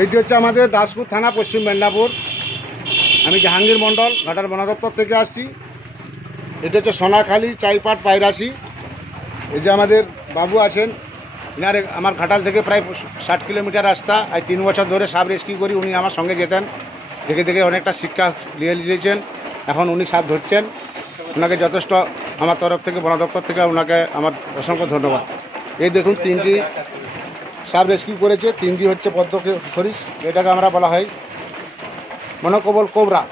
এইটি হচ্ছে আমাদের দাসপুর থানা, পশ্চিম মেদিনীপুর। আমি জাহাঙ্গীর মণ্ডল, ঘাটার বন দপ্তর থেকে আসছি। এটা হচ্ছে সোনাখালি চাইপাট পায়রাশি। এই যে আমাদের বাবু আছেন, ইনারে আমার ঘাটাল থেকে প্রায় 60 কিলোমিটার রাস্তা। আর 3 বছর ধরে সাপ রেস্কিউ করি। উনি আমার সঙ্গে যেতেন, দেখে দেখে অনেকটা শিক্ষা নিয়েছেন। এখন উনি সাপ ধরছেন। ওনাকে যথেষ্ট আমার তরফ থেকে, বন দপ্তর থেকে ওনাকে আমার অসংখ্য ধন্যবাদ। এই দেখুন 3টি সাপ রেস্কিউ করেছে। 3টি হচ্ছে পদ্ম সরিষ, এটাকে আমরা বলা হয় মনোকবল কোবরা।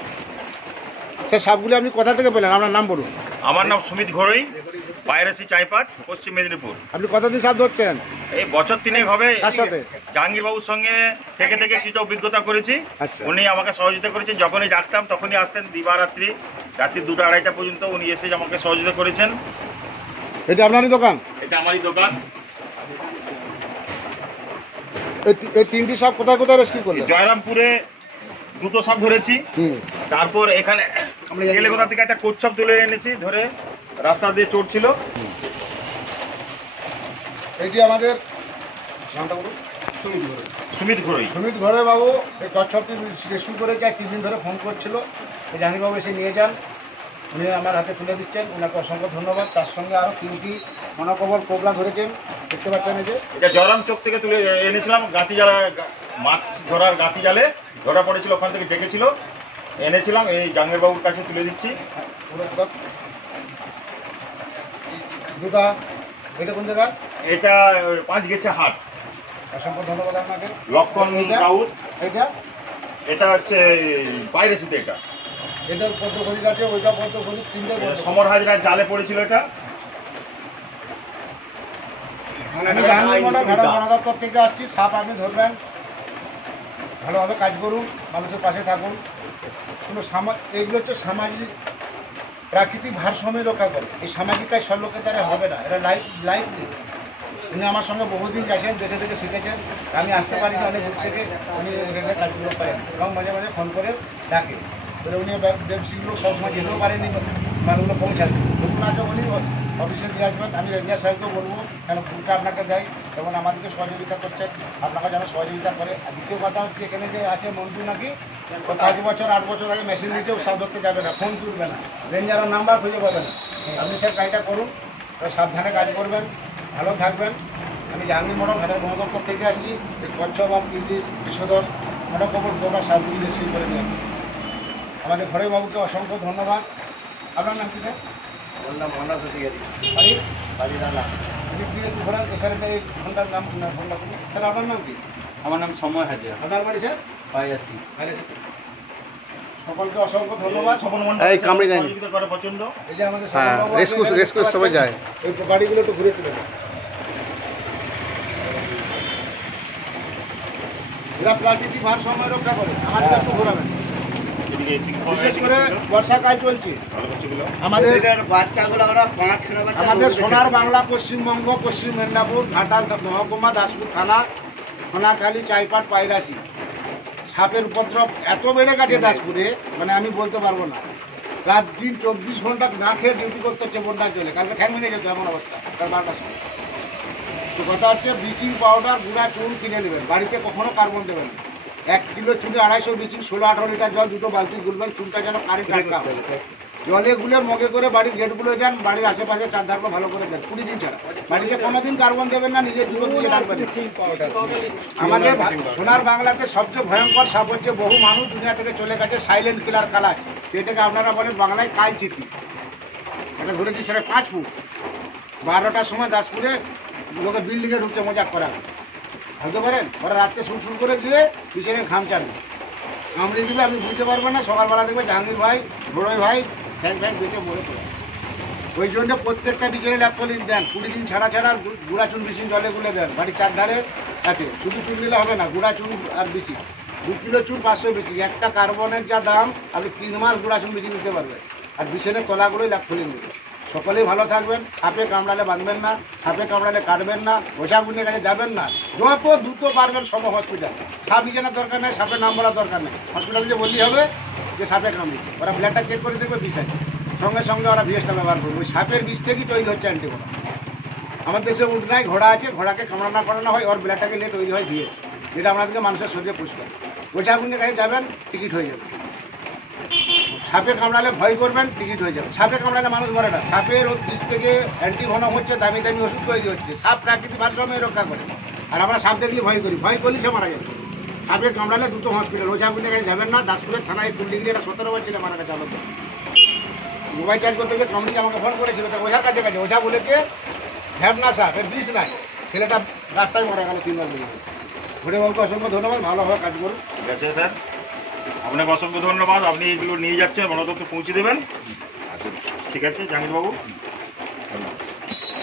সেই সাপগুলি আপনি কোথা থেকে পেলেন? আপনার নাম বলুন। আমার নাম সুমিত ঘরোই, পায়রাশি চাইপাট, পশ্চিম মেদিনীপুর। আপনি কতদিন সাপ ধরছেন? এই বছর 3 হবে। কার সাথে? জাহাঙ্গীর বাবুর সঙ্গে থেকে থেকে কিছু অভিজ্ঞতা করেছি। আচ্ছা। উনি আমাকে সহযোগিতা করেছেন। যখনই ডাকতাম তখনই আসতেন, দিবারাত্রি, রাত্রি 2টা 2:30টা পর্যন্ত উনি এসে আমাকে সহযোগিতা করেছেন। এটা আপনারই দোকান? এটা আমারই দোকান। এই 3টি সাপ কোথায় কোথায় রেস্কিউ করলেন? জয়রামপুরে 2টো সাপ ধরেছি। তারপর এখানে গেলে কোথা থেকে একটা কচ্ছপ তুলে এনেছি, ধরে রাস্তা দিয়ে চড়ছিল। এটি আমাদের নামটা বলুন। সুমিত ঘরোই। সুমিত ঘরোই বাবু এই কচ্ছপটি রেস্কিউ করেছে। 3 দিন ধরে ফোন করছিল, জাহাঙ্গীরবাবু এসে নিয়ে যান। উনি আমার হাতে তুলে দিচ্ছেন, ওনাকে অসংখ্য ধন্যবাদ। তার সঙ্গে আরও 3টি মনোকবল কোবরা ধরেছেন, দেখতে পাচ্ছেন। এই যে এটা জয়রাম চোখ থেকে তুলে এনেছিলাম, গাঁতি জালে মাছ ধরার গাঁতি জালে ধরা পড়েছিল, ওখান থেকে ডেকেছিল, এনেছিলাম। এই জাহাঙ্গীরবাবুর কাছে তুলে দিচ্ছি। দুটা। এটা কোন জায়গা? এটা 5 গেছে হাট। অসংখ্য ধন্যবাদ আপনাকে। লক্ষণ রাউত। এটা এটা হচ্ছে পায়রাশিতে। এটার পদ্ম খরিদ আছে, ওইটা পদ্ম খরিদ, 3টে সমর হাজরা জালে পড়েছিল। এটা আমি জাহাঙ্গীর মণ্ডল, ঘাটাল বন দপ্তর থেকে আসছি। সাপ আপনি ধরবেন, ভালোভাবে কাজ করুন, মানুষের পাশে থাকুন। কোনো এগুলো হচ্ছে সামাজিক প্রাকৃতিক ভারসাম্য রক্ষা করে। এই সামাজিক কাজ সব লোকের দ্বারা হবে না, এটা লাইফ রিস্ক। উনি আমার সঙ্গে বহুদিন গেছেন, দেখে দেখে শিখেছেন। আমি আসতে পারি না অনেক দূর থেকে, উনি এখানে কাজগুলো করেন এবং মাঝে মাঝে ফোন করে ডাকে। ধরে উনি ব্যবসায়ীগুলো সবসময় যেতেও পারেনি, মালগুলো পৌঁছাবে। নতুন আছে উনি অফিসে দিয়ে আসবেন। আমি রেঞ্জার সাহেবকেও বলবো, কেন ফুলটা আপনাকে দেয়, যেমন আমাদেরকে সহযোগিতা করছেন, আপনাকে যেন সহযোগিতা করে। আর দ্বিতীয় কথা হচ্ছে, এখানে যে আছে মন্টু নাকি, 5 বছর 8 বছর আগে মেশিন দিয়েছেও সাপ ধরতে যাবে না, ফোন তুলবে না, রেঞ্জারের নাম্বার খুঁজে পাবে না। আপনি স্যার কাজটা করুন, সাবধানে কাজ করবেন, ভালো থাকবেন। আমি জাহাঙ্গীর মণ্ডল, ঘাটাল বন দপ্তর থেকে আসছি। এই কচ্ছপ বা 310 মনোকবল কোবরা সাপগুলি রেস্কিউ করে নিয়ে আসছি। আমাদের ঘরে বাবুকে অসংখ্য ধন্যবাদ। আপনার নাম কি স্যার? আমার নাম মানস অধিকারী, বাড়ি রানা। ঘোরার স্যার এই ফোনটার নাম ফোনটা করুন। স্যার আপনার নাম কি? আমার নাম সময় হাজার, আপনার বাড়ি স্যার? পায়রাশি। সকলকে অসংখ্য ধন্যবাদ। এই কামড়ে যায়নি করে প্রচন্ড। এই যে আমাদের রেস্কিউ সবাই যায়। এই গাড়িগুলো একটু ঘুরে তুলে দেন। এরা প্রাকৃতিক ভারসাম্য রক্ষা করে, আমাদের একটু ঘোরাবেন। বিশেষ করে বর্ষাকাল চলছে, আমাদের বাচ্চাগুলো আমরা আমাদের সোনার বাংলা, পশ্চিমবঙ্গ, পশ্চিম মেদিনীপুর, ঘাটাল মহকুমা, দাসপুর থানা, সোনাখালি চাইপাট পায়রাশি সাপের উপদ্রব এত বেড়ে গেছে দাসপুরে, মানে আমি বলতে পারবো না। রাত দিন 24 ঘন্টা না খেয়ে ডিউটি করতে হচ্ছে বন্যার জলে। কালকে ঠ্যাং ভেঙে গেছে এমন অবস্থা, তার 12টার সময়। তো কথা হচ্ছে, ব্লিচিং পাউডার, গুঁড়া চুন কিনে নেবেন, বাড়িতে কখনো কার্বন দেবেন। 1 কিলো চুনে 250 ব্লিচিং, 16-18 লিটার জল, 2টো বালতি গুলবেন। চুনটা যেন কারেন্ট টাটকা জলে গুলে মগে করে বাড়ির গেটগুলো দেন, বাড়ির আশেপাশে চারধারগুলো ভালো করে দেন। 20 দিন ছাড়া বাড়িতে কোনোদিন কার্বন দেবেন না, নিজের দুটো দিয়ে রাখবেন। আমাদের সোনার বাংলাতে সবচেয়ে ভয়ঙ্কর সাপ হচ্ছে, বহু মানুষ দুনিয়া থেকে চলে গেছে, সাইলেন্ট কিলার কালাচ, এটাকে আপনারা বলেন বাংলায় কালচিতি। এটা ধরেছি সেটা 5 ফুট। 12টার সময় দাসপুরে লোকে বিল্ডিংয়ে ঢুকছে মজাক করা, ভাবতে পারেন? ওরা রাত্রে শুরু করে দিয়ে পিছনে খামচাবে, কামড়ে দিলে আপনি বুঝতে পারবেন না। সকালবেলা দেখবে জাহাঙ্গীর ভাই, বড়ই ভাই ফ্যাং বেঁচে মরে পড়ে। ওই জন্য প্রত্যেকটা বিছানে ল্যাপটলিন দেন, 20 দিন ছাড়া ছাড়া গুঁড়া চুন বিচিন জলে গুলে দেন। বাড়ির চারধারে আছে, শুধু চুন দিলে হবে না, গুঁড়া চুন আর বিচি। 2 কিলো চুন 500 বিচি। একটা কার্বনের যা দাম, আপনি 3 মাস গুঁড়া চুন বিচি দিতে পারবেন। আর বিছানের তলাগুলোই ল্যাপটলিন দেবেন। সকলেই ভালো থাকবেন। সাপে কামড়ালে বাঁধবেন না, সাপে কামড়ালে কাটবেন না, ওঝা গুণের কাছে যাবেন না। যত দ্রুত পারবেন সব হসপিটাল। সাপ বিছানার দরকার নেই, সাপের নাম বলার দরকার নেই। হসপিটালে যে বললেই হবে যে সাপে কামড়েছে, ওরা ব্লাডটা চেক করে দেখবে বিষ আছে, সঙ্গে সঙ্গে ওরা বিষটা ব্যবহার করবে। ওই সাপের বিষ থেকেই তৈরি হচ্ছে অ্যান্টিবায়োটিক। আমাদের দেশে উঠ নাই, ঘোড়া আছে, ঘোড়াকে কামড়ানো করানো হয়, ওর ব্লাডটাকে নিয়ে তৈরি হয় ভিএস, যেটা আমাদেরকে মানুষের শরীরে পুষ করে। ওঝাগুনের কাছে যাবেন, টিকিট হয়ে যাবে। সাপে কামড়ালে ভয় করবেন, টিকিট হয়ে যাবে। সাপে কামড়ালে মানুষ মরে না, সাপের বিষ থেকে অ্যান্টিভেনম হচ্ছে, দামি দামি ওষুধ তৈরি হচ্ছে। সাপ প্রাকৃতিক ভারসাম্য রক্ষা করে, আর আমরা সাপ দেখলে ভয় করি, ভয় করলে সে মারা যাবে। সাপে কামড়ালে দুটো হসপিটাল, ওঝাগুনের কাছে যাবেন না। দাসপুরের থানায় কুলডিগিরি একটা 17 বছর ছেলে মারা গেছে আমাদের। মোবাইল চার্জ করতে গিয়ে কমিটি আমাকে ফোন করেছিল, তো ওঝার কাছে গেছে, ওঝা বলেছে ভ্যাবনা সাপ, এর বিষ নাই। ছেলেটা রাস্তায় মারা গেল 3 বার লেগে। ঘুরেবাবুকে অসংখ্য ধন্যবাদ, ভালোভাবে কাজ করুন। ঠিক আছে স্যার, আপনাকে অসংখ্য ধন্যবাদ। আপনি এগুলো নিয়ে যাচ্ছেন, বনদপ্তর পৌঁছে দেবেন। ঠিক আছে জাহাঙ্গীরবাবু।